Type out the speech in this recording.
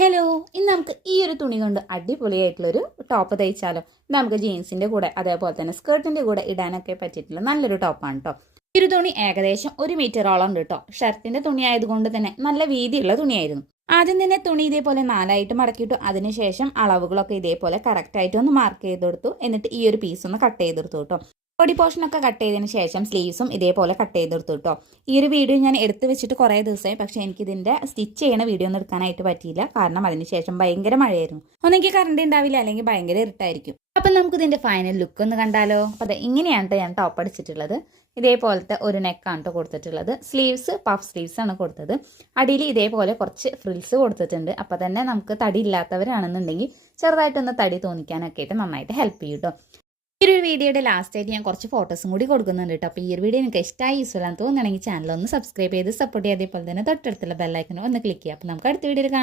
Hello, ഇന്ന് നമുക്ക് ഈ ഒരു തുണി കൊണ്ട് അടിപൊളിയായിട്ടുള്ളൊരു ടോപ്പ് തയ്ച്ചാലോ. നമുക്ക് ജീൻസിന്റെ കൂടെ അതേപോലെ തന്നെ സ്കേർട്ടിന്റെ കൂടെ ഇടാനൊക്കെ പറ്റിയിട്ടുള്ള നല്ലൊരു ടോപ്പാണ് കേട്ടോ. ഈ ഒരു തുണി ഏകദേശം 1 മീറ്ററോളം ഉണ്ട് കേട്ടോ. ഷർട്ടിന്റെ തുണി ആയതുകൊണ്ട് തന്നെ നല്ല വീതിയുള്ള തുണിയായിരുന്നു. ആദ്യം തന്നെ തുണി ഇതേപോലെ 4ആയിട്ട് മടക്കിയിട്ടു. അതിനുശേഷം അളവുകളൊക്കെ ഇതേപോലെ കറക്റ്റ് ആയിട്ട് ഒന്ന് മാർക്ക് ചെയ്തെടുത്തു. എന്നിട്ട് ഈ ഒരു പീസ് ഒന്ന് കട്ട് ചെയ്തെടുത്തു കേട്ടോ. ബോഡി പോർഷനൊക്കെ കട്ട് ചെയ്തതിന് ശേഷം സ്ലീവ്സും ഇതേപോലെ കട്ട് ചെയ്തെടുത്തു കേട്ടോ. ഈ ഒരു വീഡിയോ ഞാൻ എടുത്തു വെച്ചിട്ട് കുറേ ദിവസമായി, പക്ഷേ എനിക്കിതിൻ്റെ സ്റ്റിച്ച് ചെയ്യണ വീഡിയോ ഒന്നും എടുക്കാനായിട്ട് പറ്റിയില്ല. കാരണം അതിനുശേഷം ഭയങ്കര മഴയായിരുന്നു. ഒന്നെങ്കിൽ കറണ്ട് ഉണ്ടാവില്ല, അല്ലെങ്കിൽ ഭയങ്കര ഇരുട്ടായിരിക്കും. അപ്പം നമുക്ക് ഇതിൻ്റെ ഫൈനൽ ലുക്ക് ഒന്ന് കണ്ടാലോ. അപ്പം അതെ, ഇങ്ങനെയാണ് ഞാൻ ടോപ്പ് അടിച്ചിട്ടുള്ളത്. ഇതേപോലത്തെ ഒരു നെക്കാണ് കേട്ടോ കൊടുത്തിട്ടുള്ളത്. സ്ലീവ്സ് പഫ് സ്ലീവ്സ് ആണ് കൊടുത്തത്. അടിയിൽ ഇതേപോലെ കുറച്ച് ഫ്രിൽസ് കൊടുത്തിട്ടുണ്ട്. അപ്പം തന്നെ നമുക്ക് തടി ഇല്ലാത്തവരാണെന്നുണ്ടെങ്കിൽ ചെറുതായിട്ടൊന്ന് തടി തോന്നിക്കാനൊക്കെ ആയിട്ട് നന്നായിട്ട് ഹെൽപ്പ് ചെയ്യും കേട്ടോ. ഈ ഒരു വീഡിയോയുടെ ലാസ്റ്റ് ആയിട്ട് ഞാൻ കുറച്ച് ഫോട്ടോസും കൂടി കൊടുക്കുന്നുണ്ട് കേട്ടോ. അപ്പോൾ ഈ ഒരു വീഡിയോ നിങ്ങൾക്ക് ഇഷ്ടമായി യൂസ്ഫുൾ ആണെന്ന് തോന്നുകയാണെങ്കിൽ ചാനൽ ഒന്ന് സബ്സ്ക്രൈബ് ചെയ്ത് സപ്പോർട്ട് ചെയ്യുക. അതേപോലെ തന്നെ തൊട്ടടുത്തുള്ള ബെല്ലൈക്കനും ഒന്ന് ക്ലിക്ക് ചെയ്യുക. അപ്പോൾ നമുക്ക് അടുത്ത വീഡിയോയിൽ കാണാം.